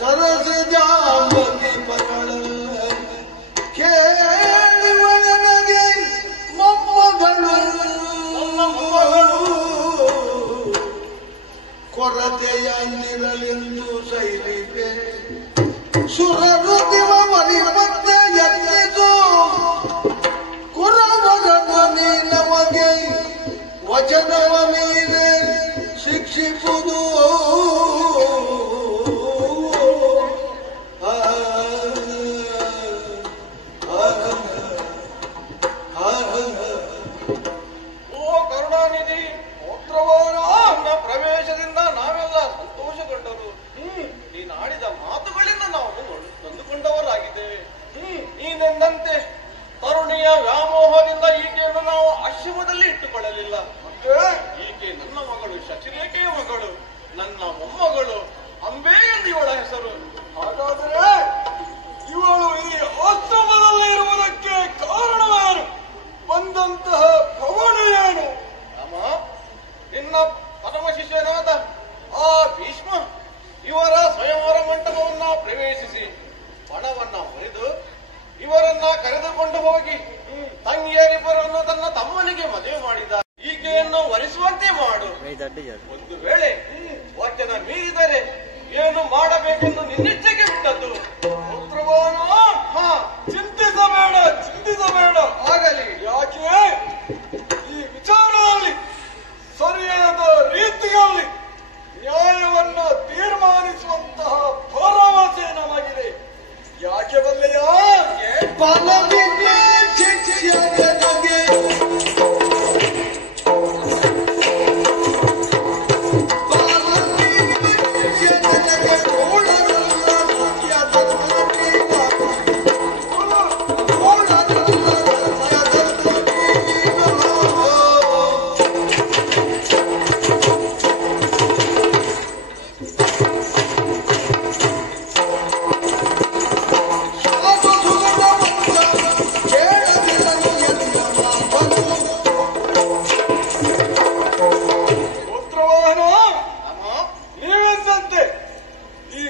ಸರಸ ಜಾಂಬತಿ ಪಗಳ ಕೇಳುವ ನನಗೆ ಮೊಮ್ಮಗಳು ಕೊರತೆಯಂದಿರಲೆಂದು ಸೈಲಿಗೆ ಸುರರು ದಿವಮರಿ ಮತ್ತೆ ಯತ್ನಿಸು ಕುರವರನ್ನು ನೀ ನಮಗೆ ವಚನವ ಮೇಲೆ ಶಿಕ್ಷಿಸುವುದು ಕರುಣಾನಿಧಿ ಪುತ್ರವರ ಪ್ರವೇಶದಿಂದ ನಾವೆಲ್ಲ ಸಂತೋಷಗೊಂಡರು. ನೀನು ಆಡಿದ ಮಾತುಗಳಿಂದ ನಾವು ನೊಂದುಕೊಂಡವರಾಗಿದ್ದೇವೆ. ನೀನೆಂದಂತೆ ತರುಣಿಯ ವ್ಯಾಮೋಹದಿಂದ ಈಕೆಯನ್ನು ನಾವು ಆಶ್ರಮದಲ್ಲಿ ಇಟ್ಟುಕೊಳ್ಳಲಿಲ್ಲ. ಈಕೆ ನನ್ನ ಮಗಳು, ಶಚಿರೇಖೆಯ ಮಗಳು, ನನ್ನ ಮೊಮ್ಮಗಳು, ಅಂಬೆ ಎಂದು ಇವಳ ಹೆಸರು. ಹಾಗಾದರೆ ಇವಳು ಈ ಆಶ್ರಮದಲ್ಲಿ ಇರುವುದಕ್ಕೆ ಕಾರಣವೇನು? ಬಂದಂತಹ ಭವನೆಯೇನು? ಅಮ್ಮ, ನಿನ್ನ ಪರಮ ಶಿಷ್ಯನಾದ ಆ ಭೀಷ್ಮ ಇವರ ಸ್ವಯಂವರ ಮಂಟಪವನ್ನ ಪ್ರವೇಶಿಸಿ ಪಣವನ್ನ ಮುರಿದು ಇವರನ್ನ ಕರೆದುಕೊಂಡು ಹೋಗಿ ತಂಗಿಯರಿಬ್ಬರನ್ನು ತನ್ನ ತಮ್ಮನಿಗೆ ಮದುವೆ ಮಾಡಿದ. ಈಕೆಯನ್ನು ವರಿಸುವಂತೆ ಮಾಡು. ಒಂದು ವೇಳೆ ವಚನ ಮೀರಿದರೆ ಏನು ಮಾಡಬೇಕೆಂದು ನಿನ್ನಿಚ್ಛೆಗೆ ಬಿಟ್ಟದ್ದು. ಚಿಂತಿಸಬೇಡ, ಚಿಂತಿಸಬೇಡ. ಆಗಲಿ. ಯಾಕೆ ಈ ವಿಚಾರದಲ್ಲಿ ಸರಿಯಾದ ರೀತಿಯಲ್ಲಿ ನ್ಯಾಯವನ್ನ ತೀರ್ಮಾನಿಸುವಂತಹ ಭರವಸೆ ನಮಗಿದೆ. ಯಾಕೆ ಬಲ್ಲೆಯಾ? ಬಲವಿಲ್ಲ ಶಿಷ್ಯನಿಗೆ ನೀವೆಂದಂತೆ ಈ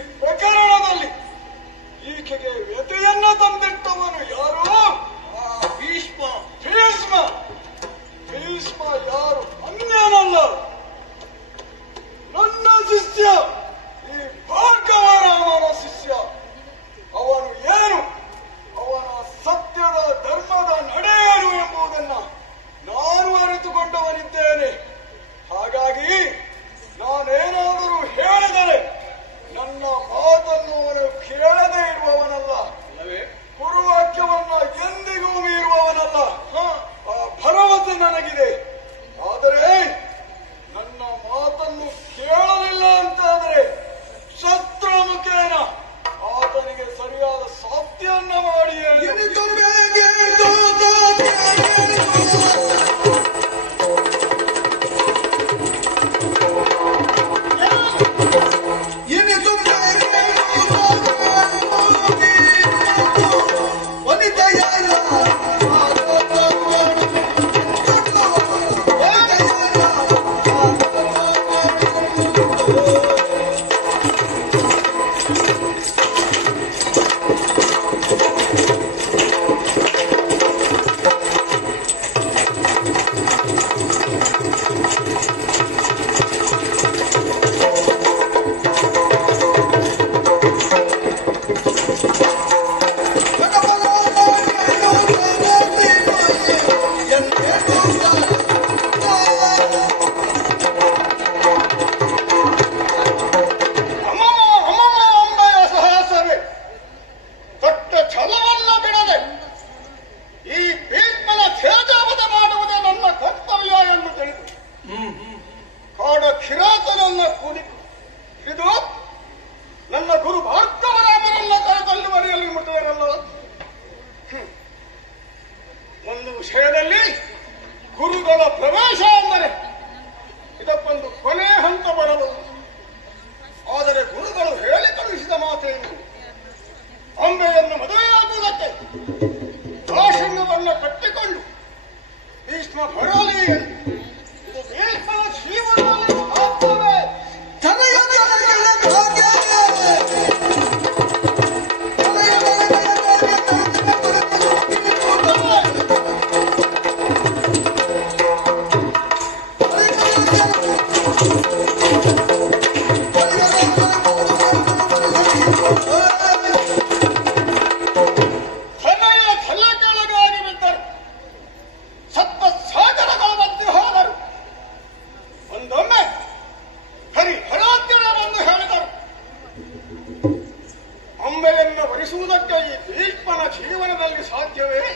ಉಳಿಸುವುದಕ್ಕೆ ಈ ಭೀಷ್ಮನ ಜೀವನದಲ್ಲಿ ಸಾಧ್ಯವೇ?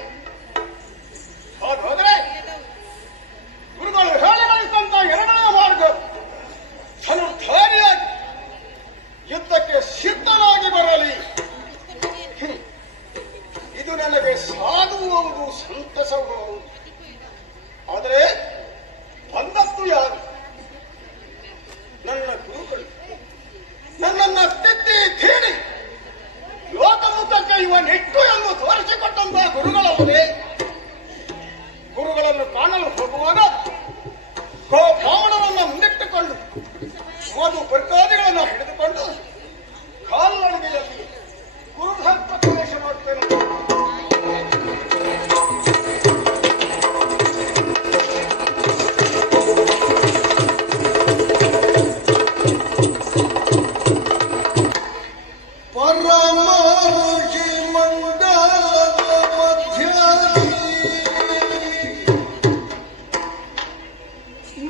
ಹಾಗಾದರೆ ಗುರುಗಳು ಹೇಳಿ ಕಳಿಸಿದಂತ ಎರಡನೇ ಮಾರ್ಗ ಧನುರ್ಧಾರಿಯಾಗಿ ಯುದ್ಧಕ್ಕೆ ಸಿದ್ಧನಾಗಿ ಬರಲಿ. ಇದು ನನಗೆ ಸಾಧುವುದು ಸಂತಸವು. ಆದರೆ ಬಂದದ್ದು ಯಾರು? ನನ್ನ ಗುರುಗಳು. ನನ್ನನ್ನ ತಿದ್ದಿ ತೀಡಿ ಲೋಕಮುಖಕ್ಕೆ ಇವ ನೆಟ್ಟು ಎಂದು ತೋರಿಸಿಕೊಟ್ಟಂತಹ ಗುರುಗಳವರೇ. ಗುರುಗಳನ್ನು ಕಾಣಲು ಹೋಗುವಾಗ ಬ್ರಾಹ್ಮಣರನ್ನು ಮುಂದಿಟ್ಟುಕೊಂಡು ಮಧು ಬರ್ಕಾದಿಗಳನ್ನು ಹಿಡಿದುಕೊಂಡು ಕಾಲ್ನಡಿಗೆಯಲ್ಲಿ ಗುರುಧರ್ಮ ಪ್ರವೇಶ ಮಾಡುತ್ತೇನೆ. ಪರಮಋಷಿ ಮಂಡಲದ ಮಧ್ಯಾಹ್ನ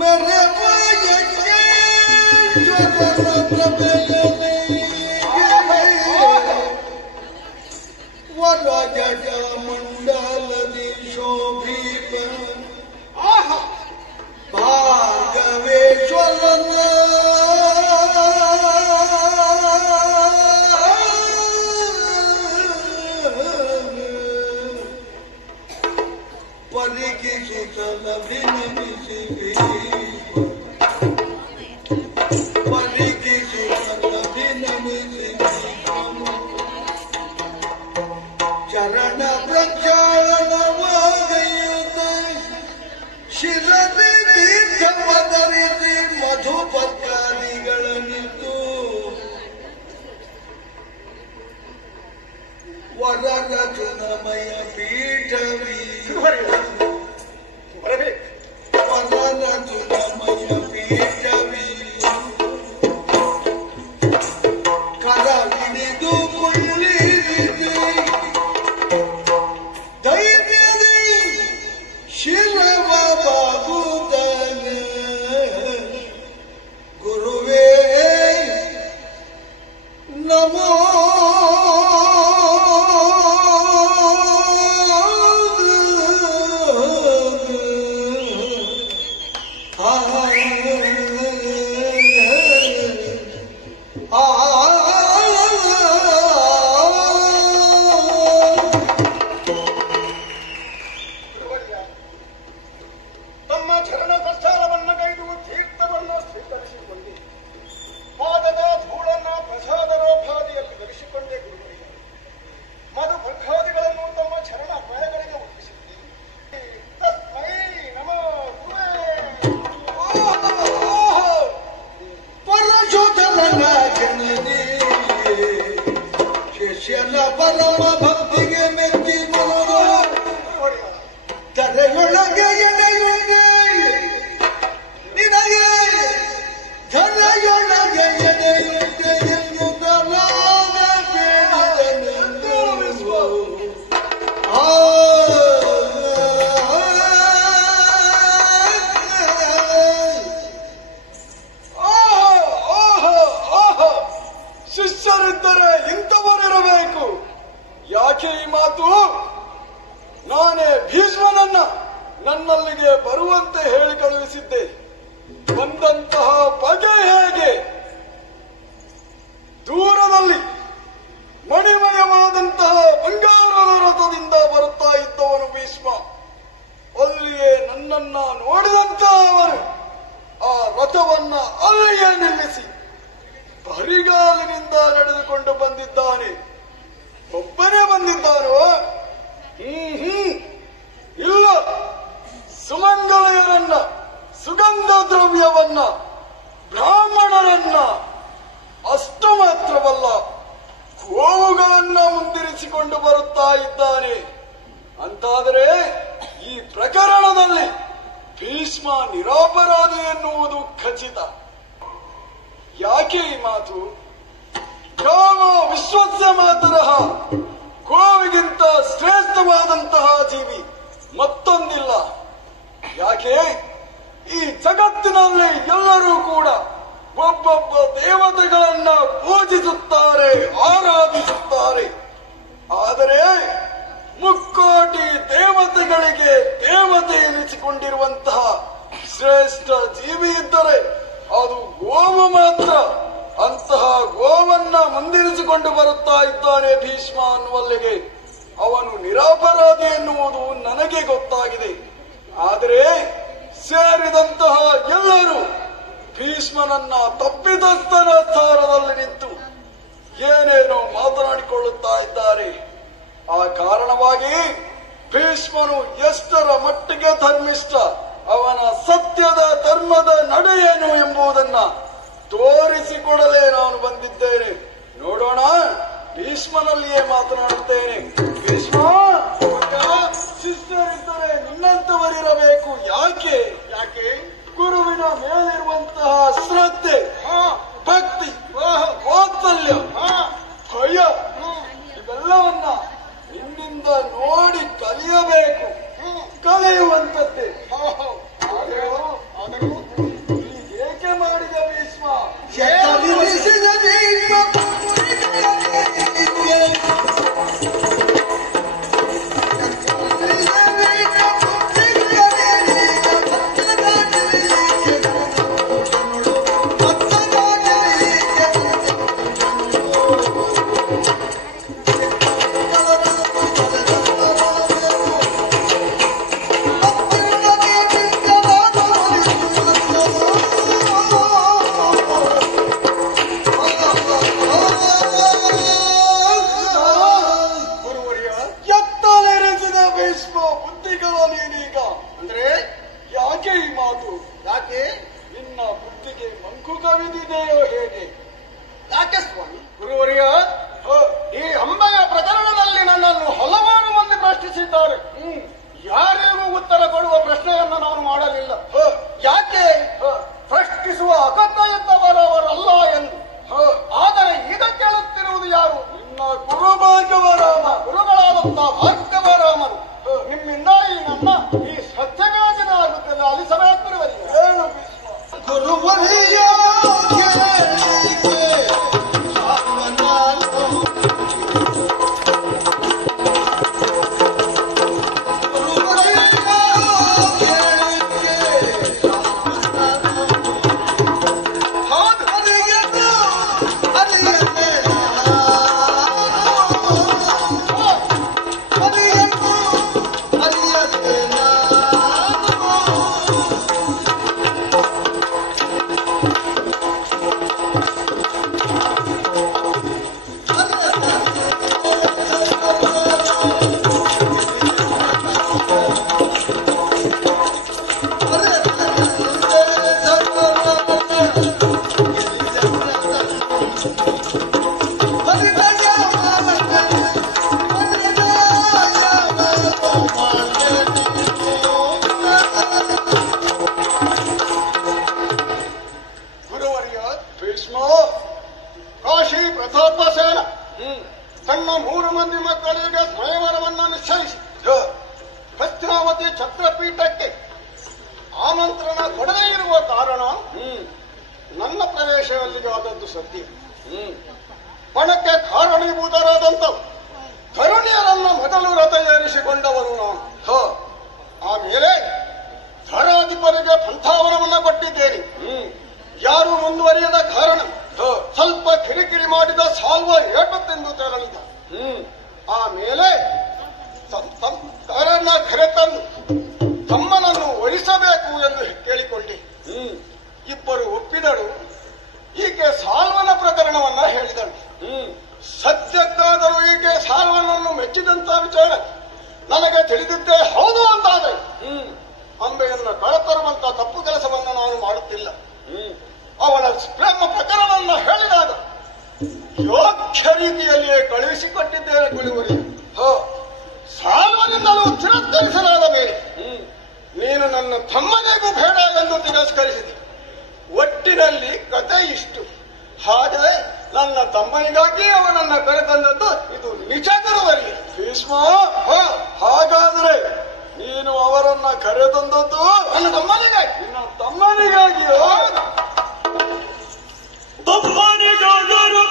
ಮೆರವ ಯಜ್ಞೇಶ್ವರನ ಪ್ರಭೆಯಲ್ಲಿ ವರಜಟ ಮಂಡಲದಿ ಶೋಭೀಪ ಭಾರ್ಗವೇಶ್ವರನ ಪರಿಗಿಸುತ್ತಲಭಿನಮಿಸಿ ಚರಣ ಪ್ರಚಾರಣವಾಗಯುತ ಶಿರದಿ ತೀರ್ಥಪದರಿಸಿ ಮಧುಪರ್ಕಾದಿಗಳನ್ನಿತ್ತು ವರರಚನಮಯ ಪೀಠವೀ ವರರಚನಮಯ ಪೀಠವೀ ಕರವಿಡಿದು ಕೊಳ್ಳಿರಿದೆ ಧೈರ್ಯದಿ ಶಿರವ ಬಾಗುತ್ತನ ಗುರುವೇ ನಮೋ ಪರಮ ಭಕ್ತಿಗೆ ಮೆಚ್ಚಿ ತರೆಯೊಳಗೆ ಎಡೆಯುಗೆ ನಿನಗೆ ಧರೆಯೊಳಗೆ ಎಡೆಯುಗೆ ಎನ್ನುವುದರಾಗ ಕೇಳಿದನೆಂದು ಶಿಷ್ಯರಿದ್ದರೆ ಇಂಥವರಿರಬೇಕು. ಯಾಕೆ ಈ ಮಾತು? ನಾನೇ ಭೀಷ್ಮನನ್ನ ನನ್ನಲ್ಲಿಗೆ ಬರುವಂತೆ ಹೇಳಿ ಕಳುಹಿಸಿದ್ದೆ. ಬಂದಂತಹ ಬಗೆ ಹೇಗೆ? ದೂರದಲ್ಲಿ ಮಣಿಮಯವಾದಂತಹ ಬಂಗಾರದ ರಥದಿಂದ ಬರುತ್ತಾ ಇದ್ದವನು ಭೀಷ್ಮ. ಅಲ್ಲಿಯೇ ನನ್ನನ್ನ ನೋಡಿದಂತಹ ಅವನು ಆ ರಥವನ್ನ ಅಲ್ಲಿಯೇ ನಿಲ್ಲಿಸಿ ಬರಿಗಾಲಿನಿಂದ ನಡೆದುಕೊಂಡು ಬಂದಿದ್ದಾನೆ. ಒಬ್ಬನೇ ಬಂದಿದ್ದಾನೋ? ಇಲ್ಲ, ಸುಮಂಗಲೆಯರನ್ನ, ಸುಗಂಧ ದ್ರವ್ಯವನ್ನ, ಬ್ರಾಹ್ಮಣರನ್ನ, ಅಷ್ಟು ಮಾತ್ರವಲ್ಲ ಗೋವುಗಳನ್ನ ಮುಂದಿರಿಸಿಕೊಂಡು ಬರುತ್ತಾ ಇದ್ದಾನೆ. ಅಂತಾದರೆ ಈ ಪ್ರಕರಣದಲ್ಲಿ ಭೀಷ್ಮ ನಿರಪರಾಧಿ ಎನ್ನುವುದು ಖಚಿತ. ಯಾಕೆ ಈ ಮಾತು? ಯಾವ ವಿಶ್ವಸ್ಯ ಮಾತರಹ ಗೋವಿಗಿಂತ ಶ್ರೇಷ್ಠವಾದಂತಹ ಜೀವಿ ಮತ್ತೊಂದಿಲ್ಲ. ಯಾಕೆ? ಈ ಜಗತ್ತಿನಲ್ಲಿ ಎಲ್ಲರೂ ಕೂಡ ಒಬ್ಬೊಬ್ಬ ದೇವತೆಗಳನ್ನ ಪೂಜಿಸುತ್ತಾರೆ, ಆರಾಧಿಸುತ್ತಾರೆ. ಪ್ರಾಣಿಗಳಿಗೆ ದೇವತೆ ಎನಿಸಿಕೊಂಡಿರುವಂತಹ ಶ್ರೇಷ್ಠ ಜೀವಿ ಇದ್ದರೆ ಅದು ಗೋವು ಮಾತ್ರ. ಅಂತಹ ಗೋವನ್ನ ಮುಂದಿರಿಸಿಕೊಂಡು ಬರುತ್ತಾ ಇದ್ದಾನೆ ಭೀಷ್ಮ ಅನ್ನುವಲ್ಲಿಗೆ ಅವನು ನಿರಪರಾಧಿ ಎನ್ನುವುದು ನನಗೆ ಗೊತ್ತಾಗಿದೆ. ಆದರೆ ಸೇರಿದಂತಹ ಎಲ್ಲರೂ ಭೀಷ್ಮನನ್ನ ತಪ್ಪಿತಸ್ಥನ ಸ್ಥಾನದಲ್ಲಿ ನಿಂತು ಏನೇನೋ ಮಾತನಾಡಿಕೊಳ್ಳುತ್ತಾ ಇದ್ದಾರೆ. ಆ ಕಾರಣವಾಗಿ ಭೀಷ್ಮನು ಎಷ್ಟರ ಮಟ್ಟಿಗೆ ಧರ್ಮಿಷ್ಠ, ಅವನ ಸತ್ಯದ ಧರ್ಮದ ನಡೆಯೇನು ಎಂಬುದನ್ನ ತೋರಿಸಿಕೊಡಲೇ ನಾನು ಬಂದಿದ್ದೇನೆ. ನೋಡೋಣ, ಭೀಷ್ಮನಲ್ಲಿಯೇ ಮಾತನಾಡುತ್ತೇನೆ. ಭೀಷ್ಮ, ಶಿಷ್ಯರಿದ್ದರೆ ನಿನ್ನಂತವರಿರಬೇಕು. ಯಾಕೆ ಯಾಕೆ? ಗುರುವಿನ ಮೇಲಿರುವಂತಹ ಶ್ರದ್ಧೆ, ಭಕ್ತಿ, ವಾತ್ಸಲ್ಯ, ಭಯ ಇವೆಲ್ಲವನ್ನ ನಿನ್ನಿಂದ ನೋಡಿ ಕಲಿಯಬೇಕು. ಕಲಿಯುವಂಥದ್ದೇ. ಆದರೂ ಏಕೆ ಮಾಡಿದ ಭೀಷ್ಮ? ಎತ್ತರಿಸಿದ ಭೀಷ್ಮ ಯಾರಿಗೂ ಉತ್ತರ ಕೊಡುವ ಪ್ರಶ್ನೆಯನ್ನು ನಾನು ಮಾಡಲಿಲ್ಲ. ಯಾಕೆ? ಪ್ರಶ್ನಿಸುವ ಅಗತ್ಯವಿದ್ದವರವರಲ್ಲ ಎಂದು. ಆದರೆ ಈಗ ಕೇಳುತ್ತಿರುವುದು ಯಾರು? ನಿನ್ನ ಗುರು ಭಾರ್ಗವರಾಮ. ಗುರುಗಳಾದಂತಹ ಭಾರ್ಗವರಾಮರು ನಿಮ್ಮಿಂದ ಈ ನನ್ನ ಈ ಸತ್ಯಗಾಜನ ಆಗುತ್ತದೆ. ಅಲಿಸಬೇಕು ಗುರುವರಿಗೆ. ಹೇಳು ಭೀಷ್ಮ. ಗುರುವರಿಯ ಕಾಶಿ ಪ್ರತಾಪಸೇನ ತನ್ನ 3 ಮಂದಿ ಮಕ್ಕಳಿಗೆ ಸ್ವಯಂವರವನ್ನು ನಿಶ್ಚಯಿಸಿ ಹಸ್ತಿನಾವತಿ ಛತ್ರಪೀಠಕ್ಕೆ ಆಮಂತ್ರಣ ಕೊಡದೇ ಇರುವ ಕಾರಣ ನನ್ನ ಪ್ರವೇಶ ಅಲ್ಲಿಗೆ ಆದದ್ದು ಸತ್ಯ. ಪಣಕ್ಕೆ ಕಾರಣೀಭೂತರಾದಂತ ಕರುಣಿಯರನ್ನು ಮೊದಲು ರಥ ಏರಿಸಿಕೊಂಡವರು ನಾನು. ಆಮೇಲೆ ಧರಾಧಿಪರಿಗೆ ಪಂಥಾವನವನ್ನು ಕೊಟ್ಟಿದ್ದೇನೆ. ಯಾರು ಮುಂದುವರಿಯದ ಕಾರಣ ಸ್ವಲ್ಪ ಕಿರಿಕಿರಿ ಮಾಡಿದ ಸಾಲ್ವ ಏಟು ತಿಂದು ತೆರಳಿದ. ಆಮೇಲೆ ತರನ್ನ ಕರೆತಂದು ತಮ್ಮನನ್ನು ಒಲಿಸಬೇಕು ಎಂದು ಕೇಳಿಕೊಂಡೆ. ಇಬ್ಬರು ಒಪ್ಪಿದಳು. ಈಕೆ ಸಾಲ್ವನ ಪ್ರಕರಣವನ್ನ ಹೇಳಿದಳು. ಸದ್ಯಕ್ಕಾದರೂ ಈಕೆ ಸಾಲ್ವನನ್ನು ಮೆಚ್ಚಿದಂತ ವಿಚಾರ ನನಗೆ ತಿಳಿದಿದ್ದೇ ಹೌದು ಅಂತಾದರೆ ಅಂಬೆಯನ್ನು ಕಳತರುವಂತ ತಪ್ಪು ಕೆಲಸವನ್ನು ನಾನು ಮಾಡುತ್ತಿಲ್ಲ. ಅವಳ ಪ್ರೇಮ ಪ್ರಕರಣವನ್ನ ಹೇಳಿದಾಗ ಯೋಗ್ಯ ರೀತಿಯಲ್ಲಿಯೇ ಕಳುಹಿಸಿಕೊಟ್ಟಿದ್ದೇನೆ ಗುರುವರಿಗೆ. ಸಾಲ್ವನಿಂದಲೂ ತಿರಸ್ಕರಿಸಲಾದ ಮೇಲೆ ನೀನು ನನ್ನ ತಮ್ಮನಿಗೂ ಬೇಡ ಎಂದು ತಿರಸ್ಕರಿಸಿದೆ. ಒಟ್ಟಿನಲ್ಲಿ ಕತೆ ಇಷ್ಟು. ಹಾಗೆ ನನ್ನ ತಮ್ಮನಿಗಾಗಿ ಅವನನ್ನ ಕರೆತಂದದ್ದು ಇದು ನಿಜ ಗುರುವರಿಗೆ. ಭೀಷ್ಮ, ಹಾಗಾದ್ರೆ ನೀನು ಅವರನ್ನ ಕರೆತಂದದ್ದು ನನ್ನ ತಮ್ಮನಿಗಾಗಿ. ನಿನ್ನ ತಮ್ಮನಿಗಾಗಿಯೋ? ತಮ್ಮನಿಗಾದರೂ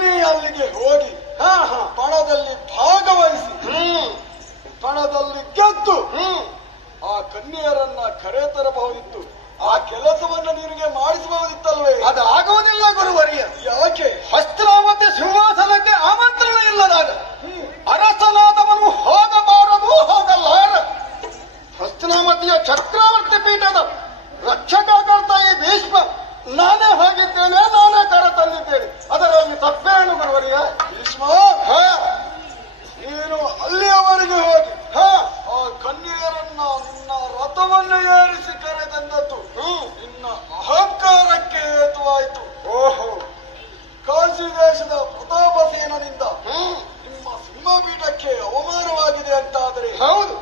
ತಮ್ಮನೇ ಅಲ್ಲಿಗೆ ಹೋಗಿ ಪಣದಲ್ಲಿ ಭಾಗವಹಿಸಿ ಪಣದಲ್ಲಿ ಗೆದ್ದು ಆ ಕನ್ಯೆಯರನ್ನ ಕರೆ ತರಬಹುದಿತ್ತು. ಆ ಕೆಲಸವನ್ನು ನಿನಗೆ ಮಾಡಿಸಬಹುದಿತ್ತಲ್ವೇ? ಅದು ಆಗುವುದಿಲ್ಲ ಗುರುವರಿಯ. ಯಾಕೆ? ಹಸ್ತಿನಾವತಿ ಸಿಂಹಾಸನಕ್ಕೆ ಆಮಂತ್ರಣ ಇಲ್ಲದಾಗ ಅರಸನಾದವನು ಹೋಗಬಾರದು, ಹೋಗಲಾರ. ಹಸ್ತಿನಾವತಿಯ ಚಕ್ರವರ್ತಿ ಪೀಠದ ರಕ್ಷಕರ್ತ ಈ ಭೀಷ್ಮ ನಾನೇ ಹೋಗಿದ್ದೇನೆ, ನಾನೇ ಕರೆ ತಂದಿದ್ದೇನೆ. ಅದರಲ್ಲಿ ತಪ್ಪೇನು ಗುರುವರಿಯ? ಭೀಷ್ಮ, ನೀನು ಅಲ್ಲಿಯವರೆಗೆ ಹೋಗಿ ಆ ಕನ್ಯೆಯರನ್ನ ನಿನ್ನ ರಥವನ್ನ ಏರಿಸಿ ಕರೆ ತಂದದ್ದು ನಿನ್ನ ಅಹಂಕಾರಕ್ಕೆ ಹೇತುವಾಯಿತು. ಓಹೋ, ಕಾಶಿ ದೇಶದ ಪ್ರತಾಪಸೇನನಿಂದ ನಿಮ್ಮ ಸಿಂಹಪೀಠಕ್ಕೆ ಅವಮಾನವಾಗಿದೆ ಅಂತಾದರೆ ಹೌದು,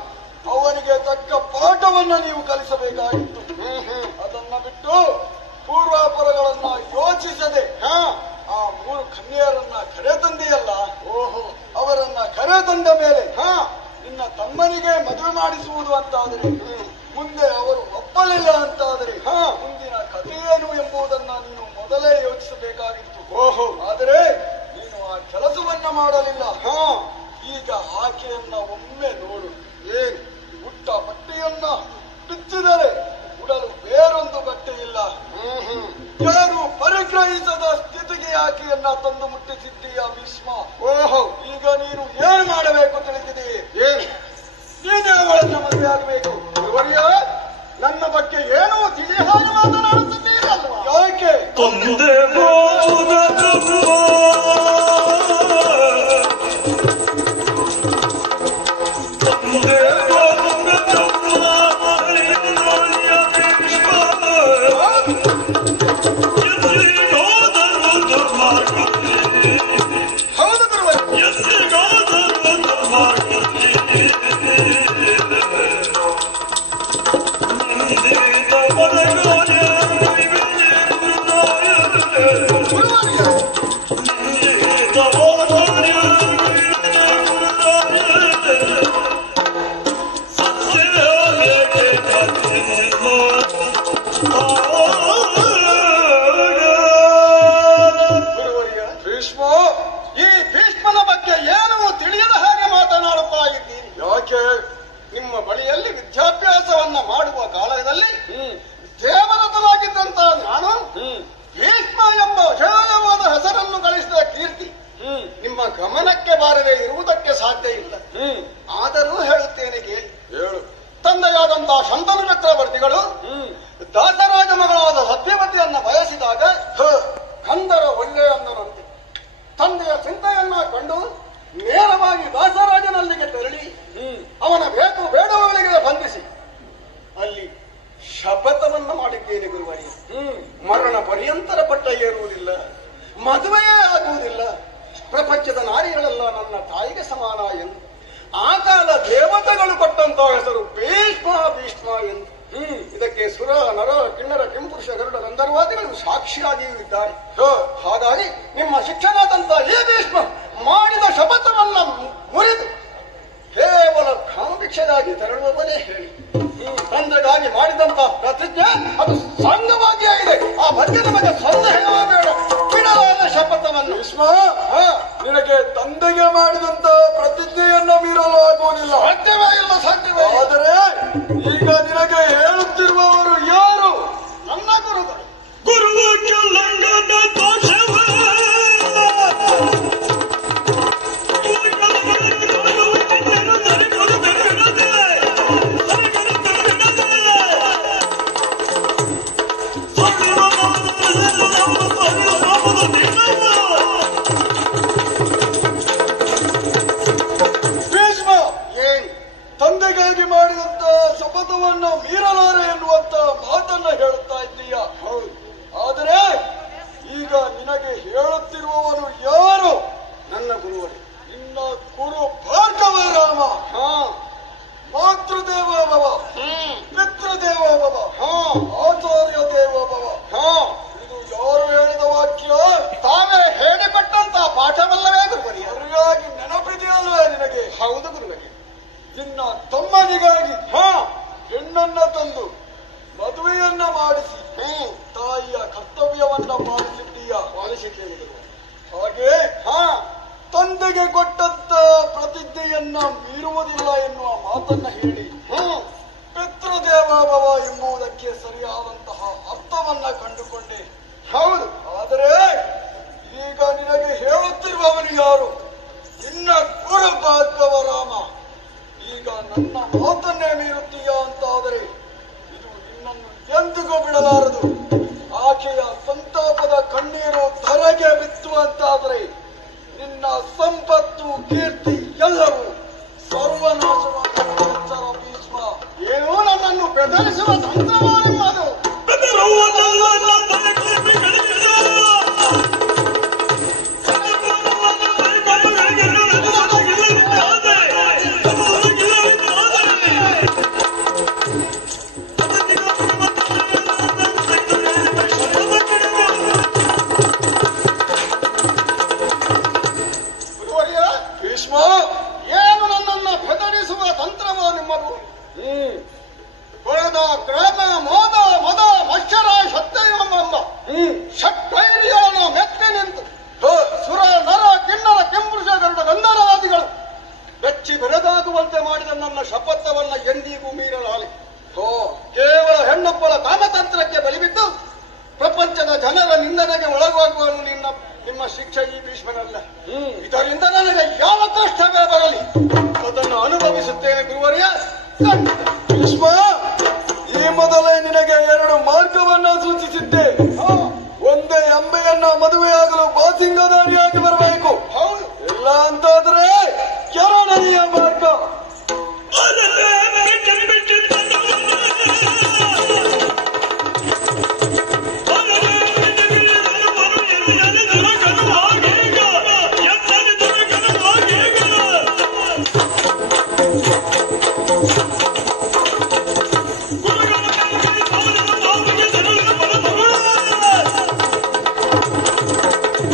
ಅವನಿಗೆ ತಕ್ಕ ಪಾಠವನ್ನ ನೀವು ಕಲಿಸಬೇಕಾಗಿತ್ತು. ಅದನ್ನ ಬಿಟ್ಟು ಪೂರ್ವಾಪರಗಳನ್ನ ಯೋಚಿಸದೆ ಆ 3 ಕನ್ಯೆಯರನ್ನ ಕರೆ ತಂದೆಯಲ್ಲ. ಓಹೋ, ಅವರನ್ನ ಕರೆ ತಂದ ಮೇಲೆ ನಿನ್ನ ತಮ್ಮನಿಗೆ ಮದುವೆ ಮಾಡಿಸುವುದು ಅಂತಾದರೆ, ಮುಂದೆ ಅವರು ಒಪ್ಪಲಿಲ್ಲ ಅಂತಾದರೆ ಮುಂದಿನ ಕಥೆಯೇನು ಎಂಬುದನ್ನ ನೀನು ಮೊದಲೇ ಯೋಚಿಸಬೇಕಾಗಿತ್ತು. ಓಹೋ, ಆದರೆ ನೀನು ಆ ಕೆಲಸವನ್ನ ಮಾಡಲಿಲ್ಲ. ಈಗ ಆಕೆಯನ್ನ ಒಮ್ಮೆ ನೋಡು. ಏನು ಉಟ್ಟ ಬಟ್ಟೆಯನ್ನ ಬಿಚ್ಚಿದರೆ ಉಡಲು ಬೇರೊಂದು ಬಟ್ಟೆ ಇಲ್ಲ. ಯಾರು ಪರಿಗ್ರಹಿಸದ ಸ್ಥಿತಿಗೆ ಆಕೆಯನ್ನ ತಂದು ಮುಟ್ಟಿಸಿದ್ದೀಯ ಭೀಷ್ಮ. ಓಹೋ, ಈಗ ನೀನು ಏನು ಮಾಡಬೇಕು ತಿಳಿದಿದೆ? ಏನು? ನೀನೇ ಅವಳನ್ನ ಮದುವೆ ಆಗಬೇಕು. ಗುರುವರಿಯ, ನನ್ನ ಬಗ್ಗೆ ಏನೋ ತಿಳಿ ಹಾಗೆ ಮಾತನಾಡುತ್ತಿದ್ದೀರಲ್ವಾ? ಯಾಕೆ? ತಂದೆ ಬೋಧ ಹೌದು ಗುರುವರಿಯ. ಭೀಷ್ಮ, ಈ ಭೀಷ್ಮನ ಬಗ್ಗೆ ಏನೂ ತಿಳಿಯದ ಹಾಗೆ ಮಾತನಾಡುತ್ತಾ ಇದ್ದೀನಿ. ಯಾಕೆ? ನಿಮ್ಮ ಬಳಿಯಲ್ಲಿ ವಿದ್ಯಾಭ್ಯಾಸವನ್ನ ಮಾಡುವ ಕಾಲದಲ್ಲಿ ದೇವರತನಾಗಿದ್ದಂತ ನಾನು ಭೀಷ್ಮ ಎಂಬ ಅಜೇಯವಾದ ಹೆಸರನ್ನು ಗಳಿಸಿದ ಕೀರ್ತಿ ನಿಮ್ಮ ಗಮನಕ್ಕೆ ಬಾರದೆ ಇರುವುದಕ್ಕೆ ಸಾಧ್ಯ ಇಲ್ಲ. ಆದರೂ ಹೇಳುತ್ತೇನೆ ಕೇಳಿ. ಹೇಳು. ತಂದೆಯಾದಂತಹ ಶಂತನು ಚಕ್ರವರ್ತಿಗಳು ದಾಸರಾಜ ಮಗಳಾದ ಸತ್ಯವತಿಯನ್ನ ಬಯಸಿದಾಗ ಕಂದರ ಒಳ್ಳೆಯ ಅಂದನಂತೆ ತಂದೆಯ ಚಿಂತೆಯನ್ನ ಕಂಡು ನೇರವಾಗಿ ದಾಸರಾಜನಲ್ಲಿಗೆ ತೆರಳಿ ಅವನ ಬೇಕು ಬೇಡವಗಳಿಗೆ ಬಂಧಿಸಿ ಅಲ್ಲಿ ಶಪಥವನ್ನ ಮಾಡಿದ್ದೇನೆ ಗುರುವರಿಯ. ಮರಣ ಪರ್ಯಂತರ ಪಟ್ಟ ಏರುವುದಿಲ್ಲ, ಮದುವೆಯೇ ಆಗುವುದಿಲ್ಲ, ಪ್ರಪಂಚದ ನಾರಿಗಳೆಲ್ಲ ನನ್ನ ತಾಯಿಗೆ ಸಮಾನ ಎಂದು. ಆ ಕಾಲ ದೇವತೆಗಳು ಕೊಟ್ಟಂತಹ ಹೆಸರು ಭೀಷ್ಮ ಭೀಷ್ಮ ಎಂದು. ಇದಕ್ಕೆ ಸುರ ನರ ಕಿನ್ನರ ಕಿಂಪುರುಷ ಗರುಡ ಗಂಧರ್ವಾದಿಗಳು ಸಾಕ್ಷಿಯಾಗಿಯೂ ಇದ್ದಾರೆ. ಹಾಗಾಗಿ ನಿಮ್ಮ ಶಿಕ್ಷಣದಂತ ಈ ಭೀಷ್ಮ ಮಾಡಿದ ಶಪಥವನ್ನ ಮುರಿದು ಕೇವಲ ಕಾಮಭಿಕ್ಷೆಗಾಗಿ ತೆರಳುವವನೇ ಹೇಳಿ ತಂದೆಗಾಗಿ ಮಾಡಿದಂತಹ ಪ್ರತಿಜ್ಞೆ ಅದು ಸಂಘವಾಗಿಯೇ ಇದೆ. ಆ ಬಗ್ಗೆ ನಮಗೆ ಸಂದೇಹವೇ ಬೇಡ. ಬಿಡಲಾದ ಶಪಥವನ್ನು ಭೀಷ್ಮ, ನಿನಗೆ ತಂದೆಗೆ ಮಾಡಿದಂತ ಪ್ರತಿಜ್ಞೆಯನ್ನ ಮೀರಲು ಆಗುವುದಿಲ್ಲ. ಸಾಧ್ಯವೇ ಇಲ್ಲ, ಸಾಧ್ಯವೇ ಇಲ್ಲ. ಆದರೆ ಈಗ ನಿನಗೆ ಹೇಳುತ್ತಿರುವವರು ಯಾರು? ನನ್ನ ಗುರುಗಳು. ಗುರುವಾಕ್ಯಲಂಘನದ ದೋಷವೇ ಭೀಷ್ಮ, ಏನು? ತಂದೆಗಾಗಿ ಮಾಡಿದಂತ ಶಪಥವನ್ನ ಮೀರಲಾರೆ ಎನ್ನುವಂತ ಮಾತನ್ನು ನಿನಗೆ ಕೊಟ್ಟಂತ ಪ್ರತಿಜ್ಞೆಯನ್ನ ಮೀರುವುದಿಲ್ಲ ಎನ್ನುವ ಮಾತನ್ನ ಹೇಳಿ ಪಿತೃದೇವೋಭವ ಎಂಬುದಕ್ಕೆ ಸರಿಯಾದಂತಹ ಅರ್ಥವನ್ನ ಕಂಡುಕೊಂಡೆ. ಹೌದು. ಆದರೆ ಈಗ ನಿನಗೆ ಹೇಳುತ್ತಿರುವವನು ಯಾರು? ನಿನ್ನ ಗುರು ಭಾರ್ಗವ ರಾಮ. ಈಗ ನನ್ನ ಮಾತನ್ನೇ ಮೀರುತ್ತೀಯ ಅಂತಾದರೆ ಇದು ನಿನ್ನನ್ನು ಎಂದಿಗೂ ಬಿಡಲಾರದು. ಆಕೆಯ ಸಂತಾಪದ ಕಣ್ಣೀರು ಧರೆಗೆ ಬಿತ್ತು ಅಂತಾದರೆ ನಿನ್ನ ಸಂಪತ್ತು ಕೀರ್ತಿ ಎಲ್ಲವೂ ಸರ್ವನಾಶವಾದ ಭೀಷ್ಮ. ಏನೋ ನನ್ನನ್ನು ಬೆದರಿಸುವ ತಂತ್ರವಾದದ್ದು. ಭೀಷ್ಮ, ಏನು ನನ್ನನ್ನು ಬೆದರಿಸುವ ತಂತ್ರವೋ ನಿಮ್ಮದು? ಹೊಳೆದ ಕ್ರಮ ಮೋದ ಮದ ಮತ್ಸರ ಸತ್ಯವೆಂಬ ಷಟ್ವೈರ್ಯಾನ ಮೆತ್ತೆ ನಿಂತು ಸುರ ನರ ಕಿನ್ನರ ಕೆಂಪುರುಷ ಗರುಡ ಗಂಧರ್ವಾದಿಗಳು ಬೆಚ್ಚಿ ಬೆರೆದಾಗುವಂತೆ ಮಾಡಿದ ನನ್ನ ಶಪಥವನ್ನ ಎಂದಿಗೂ ಮೀರಲಾರೆ. ಕೇವಲ ಹೆಣ್ಣೊಬ್ಬಳ ಕಾಮತಂತ್ರಕ್ಕೆ ಬಲಿಬಿದ್ದು ಪ್ರಪಂಚದ ಜನರ ನಿಂದನೆಗೆ ಒಳಗಾಗುವನು ನಿಮ್ಮ ಶಿಕ್ಷೆ ಈ ಭೀಷ್ಮನಲ್ಲ. ಇದರಿಂದ ನನಗೆ ಯಾವ ಕಷ್ಟವೇ ಬರಲಿ ಅದನ್ನು ಅನುಭವಿಸುತ್ತೇನೆ ಗುರುವರ್ಯ. ಭೀಷ್ಮ, ಈ ಮೊದಲೇ ನಿನಗೆ 2 ಮಾರ್ಗವನ್ನ ಸೂಚಿಸಿದ್ದೆ. ಒಂದೇ ಅಂಬೆಯನ್ನ ಮದುವೆಯಾಗಲು ಬಾಸಿಂಗಧಾರಿಯಾಗಿ ಬರಬೇಕು. ಹೌದು. ಇಲ್ಲ ಅಂತಾದ್ರೆ ಎರಡನೆಯ ಮಾರ್ಗ.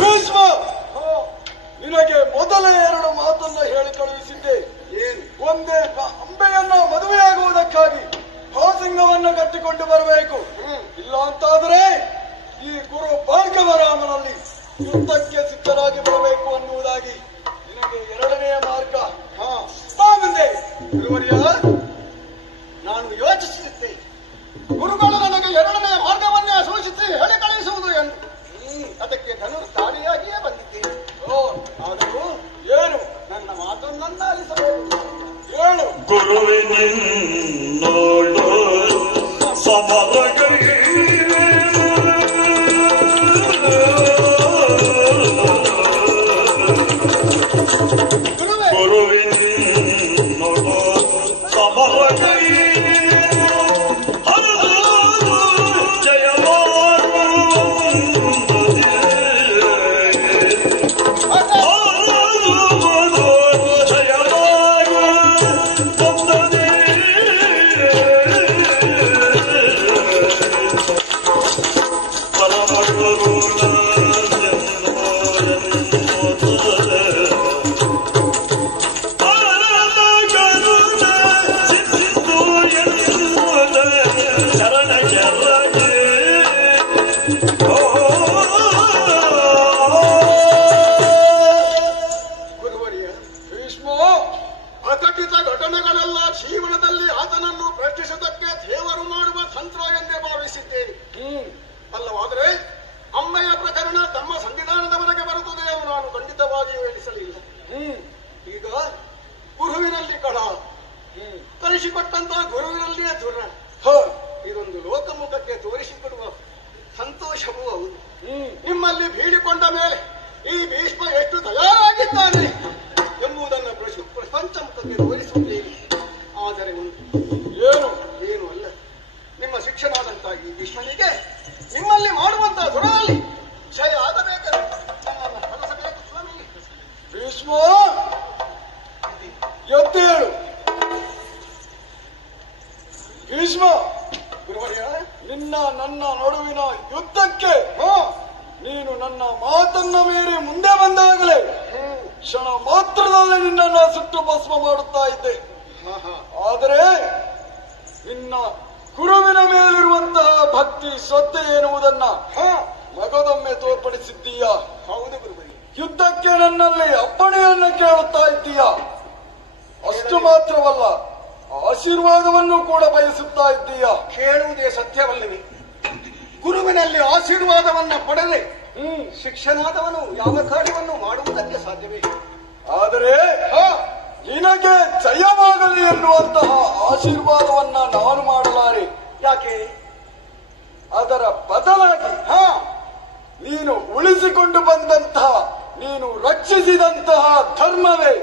ಭೀಷ್ಮ, ನಿನಗೆ ಮೊದಲೇ 2 ಮಾತನ್ನ ಹೇಳಿ ಕಳುಹಿಸಿದ್ದೆ. ಏನು? ಒಂದೇ ಅಂಬೆಯನ್ನ ಮದುವೆಯಾಗುವುದಕ್ಕಾಗಿ ಭಾಸಿಂಗವನ್ನ ಕಟ್ಟಿಕೊಂಡು ಬರಬೇಕು. ಇಲ್ಲ ಅಂತಾದರೆ ಈ ಗುರು ಭಾರ್ಗವರಾಮನಲ್ಲಿ ಯುದ್ಧಕ್ಕೆ ಸಿದ್ಧರಾಗಿ ಬರಬೇಕು ಅನ್ನುವುದಾಗಿ ನಿನಗೆ 2ನೇ ಮಾರ್ಗ. ಬಾ ಮುಂದೆ. ಗುರುವರ್ಯ, ನಾನು ಯೋಚಿಸುತ್ತೆ ಗುರುಗಳು ನನಗೆ 2ನೇ ಮಾರ್ಗವನ್ನೇ ಸೂಚಿಸಿ ಹೇಳಿ ಕಳುಹಿಸುವುದು ಎಂದು. ಅದಕ್ಕೆ ಧನುರ್ ತಾಳಿಯಾಗಿಯೇ ಬಂದಿದ್ದೇನೆ. ಆದರೂ ಏನು? ನನ್ನ ಮಾತೊಂದನ್ನು ಆಲಿಸಬೇಕು. ಹೇಳು. ಗುರುವಿನಿನ್ನೋಳು ಸಮರಗಳಿಗೆ ಗುರುವೇ, ಗುರುವಿನಿನ್ನೋಳು ಸಮರಗಳಿಗೆ ಗುರುವರ್ಯ, ಅಘಟಿತ ಘಟನೆಗಳೆಲ್ಲ ಜೀವನದಲ್ಲಿ ಆತನನ್ನು ಪ್ರಶ್ನಿಸುವುದಕ್ಕೆ ದೇವರು ಮಾಡುವ ತಂತ್ರ ಎಂದೇ ಭಾವಿಸಿದ್ದೇನೆ. ಅಲ್ಲವಾದರೆ ಅಮ್ಮೆಯ ಪ್ರಕರಣ ತಮ್ಮ ಸಂವಿಧಾನದವರೆಗೆ ಬರುತ್ತದೆ ಎಂದು ನಾನು ಖಂಡಿತವಾಗಿಯೂ ಎಣಿಸಲಿಲ್ಲ. ಈಗ ಗುರುವಿನಲ್ಲಿ ಕಡ ಕಲಿಸಿಕೊಟ್ಟಂತಹ ಗುರುವಿನಲ್ಲಿಯೇ ದುರ. ಇದೊಂದು ಲೋಕಮುಖಕ್ಕೆ ತೋರಿಸಿಕೊಡುವ ಸಂತೋಷವೂ ಹೌದು. ನಿಮ್ಮಲ್ಲಿ ಬೀಳಿಕೊಂಡ ಮೇಲೆ ಈ ಭೀಷ್ಮ ಎಷ್ಟು ತಯಾರಾಗಿದ್ದಾನೆ ಎಂಬುದನ್ನು ಪ್ರಪಂಚಮುಖಕ್ಕೆ ತೋರಿಸುತ್ತೇನೆ. ಆದರೆ ಏನು ಅಲ್ಲ, ನಿಮ್ಮ ಶಿಕ್ಷಣಾದಂತಹ ಈ ಭೀಷ್ಮನಿಗೆ ನಿಮ್ಮಲ್ಲಿ ಮಾಡುವಂತಹ ದುರದಲ್ಲಿ ಜಯ ಆಗಬೇಕಾದ್ರೆ ನನ್ನನ್ನು ಕಲಿಸಬೇಕು ಸ್ವಾಮಿ. ಭೀಷ್ಮ, ಎದ್ದೇಳು. ಭೀಷ್ಮ, ಗುರುವರ್ಯ, ನನ್ನ ನಡುವಿನ ಯುದ್ಧಕ್ಕೆ ನೀನು ನನ್ನ ಮಾತನ್ನ ಮೀರಿ ಮುಂದೆ ಬಂದಾಗಲೇ ಕ್ಷಣ ಮಾತ್ರದಲ್ಲಿ ನಿನ್ನನ್ನು ಸುಟ್ಟು ಭಸ್ಮ ಮಾಡುತ್ತಾ ಇದ್ದೆ. ಆದರೆ ನಿನ್ನ ಗುರುವಿನ ಮೇಲಿರುವಂತಹ ಭಕ್ತಿ ಶ್ರದ್ಧೆ ಎನ್ನುವುದನ್ನ ಮಗದೊಮ್ಮೆ ತೋರ್ಪಡಿಸಿದ್ದೀಯ. ಹೌದು ಗುರುವರ್ಯ. ಯುದ್ಧಕ್ಕೆ ನನ್ನಲ್ಲಿ ಅಪ್ಪಣೆಯನ್ನು ಕೇಳುತ್ತಾ ಇದ್ದೀಯ. ಅಷ್ಟು ಮಾತ್ರವಲ್ಲ, ಆಶೀರ್ವಾದವನ್ನು ಕೂಡ ಬಯಸುತ್ತಾ ಇದ್ದೀಯ. ಕೇಳುವುದೇ ಸತ್ಯವಲ್ಲವೇ? ಗುರುವಿನಲ್ಲಿ ಆಶೀರ್ವಾದವನ್ನ ಪಡೆದೆ ಶಿಕ್ಷಣಾದವನು ಯಾವ ಕಾರ್ಯವನ್ನು ಮಾಡುವುದಕ್ಕೆ ಸಾಧ್ಯವೇ? ಆದರೆ ನಿನಗೆ ಜಯವಾಗಲಿ ಎನ್ನುವಂತಹ ಆಶೀರ್ವಾದವನ್ನ ನಾನು ಮಾಡಲಾರೆ. ಯಾಕೆ? ಅದರ ಬದಲಾಗಿ ನೀನು ಉಳಿಸಿಕೊಂಡು ಬಂದಂತಹ, ನೀನು ರಕ್ಷಿಸಿದಂತಹ ಧರ್ಮವೇ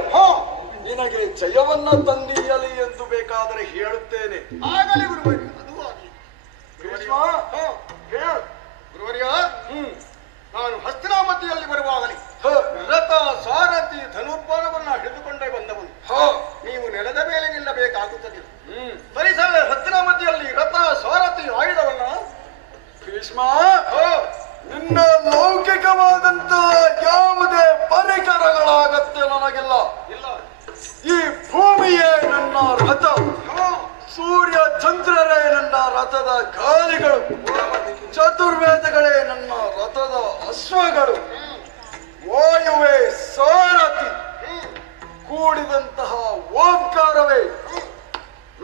ನಿನಗೆ ಜಯವನ್ನ ತಂದೀಯಲಿ ಎಂದು ಬೇಕಾದರೆ ಹೇಳುತ್ತೇನೆ. ಆಗಲಿ ಗುರುವರ್ಯ, ಅದು ಆಗಲಿ. ಭೀಷ್ಮ, ಗುರುವರ್ಯ, ನಾನು ಹಸ್ತಿನಾವತಿಯಲ್ಲಿ ಬರುವಾಗಲಿ ರಥ ಸಾರಥಿ ಧನುರ್ಬಾಣವನ್ನ ಹಿಡಿದುಕೊಂಡೇ ಬಂದವನು. ನೀವು ನೆಲದ ಮೇಲೆ ನಿಲ್ಲಬೇಕಾಗುತ್ತದೆ. ಸರಿ ಸರ್, ಹಸ್ತಿನಾವತಿಯಲ್ಲಿ ರಥ ಸಾರಥಿ ಆಯುಧವನ್ನ ಭೀಷ್ಮ, ನಿನ್ನ ಲೌಕಿಕವಾದಂತಹ ಯಾವುದೇ ಪರಿಕರಗಳ ಅಗತ್ಯ ನನಗಿಲ್ಲ. ಇಲ್ಲ. ಈ ಭೂಮಿಯೇ ನನ್ನ ರಥ, ಸೂರ್ಯ ಚಂದ್ರರೇ ನನ್ನ ರಥದ ಗಾಲಿಗಳು, ಚತುರ್ವೇದಗಳೇ ನನ್ನ ರಥದ ಅಶ್ವಗಳು, ವಾಯುವೇ ಸಾರಥಿ, ಕೂಡಿದಂತಹ ಓಂಕಾರವೇ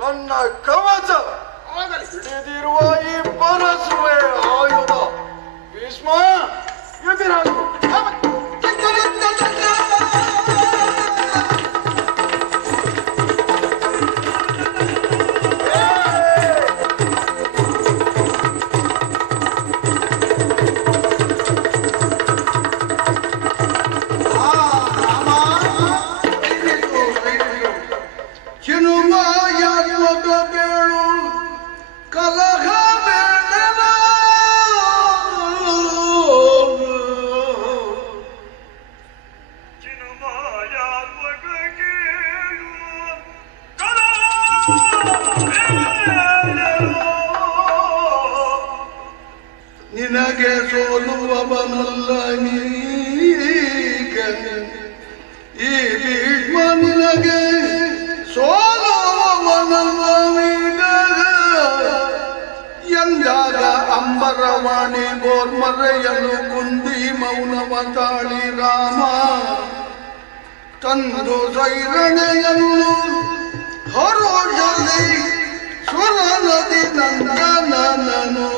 ನನ್ನ ಕವಚ, ಹಿಡಿದಿರುವ ಈ ಪರಸುವೆ ಆಯುಧ. ಭೀಷ್ಮ, ಎದುರಾಗು. ನಿನಗೆ ಸೋಲುವವನಲ್ಲ ನೀಗ, ಈ ಭೀಷ್ಮ ನಿನಗೆ ಸೋಲುವವನಲ್ಲ ನೀಗ. ಎಂದಾಗ ಅಂಬರವಾಣಿ ಗೋರ್ಮರೆಯಲು ಕುಂದಿ ಮೌನವ ತಾಳಿ ರಾಮ ತಂದು ಸೈರಣೆಯನ್ನು ಹರೋಜಲಿ ಸುರ ನದಿ ನಂದನನು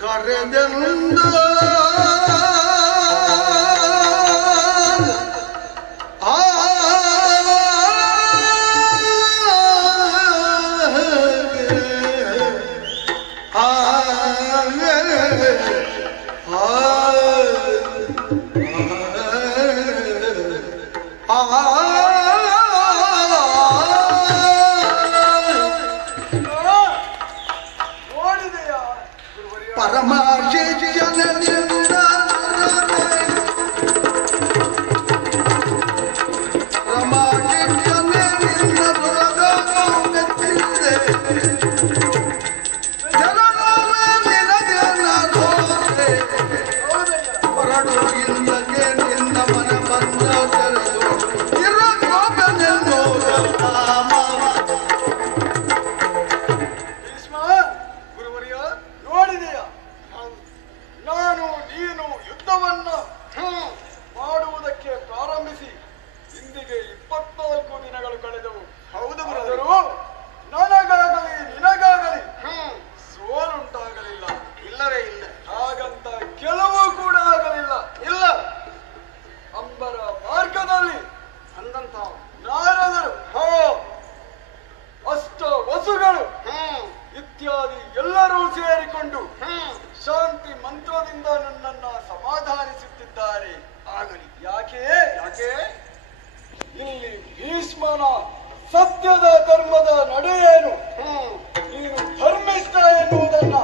ಕರೆದೆನುಂದ. ಸತ್ಯದ ಧರ್ಮದ ನಡೆಯೇನು, ನೀನು ಧರ್ಮಿಷ್ಠ ಎನ್ನುವುದನ್ನ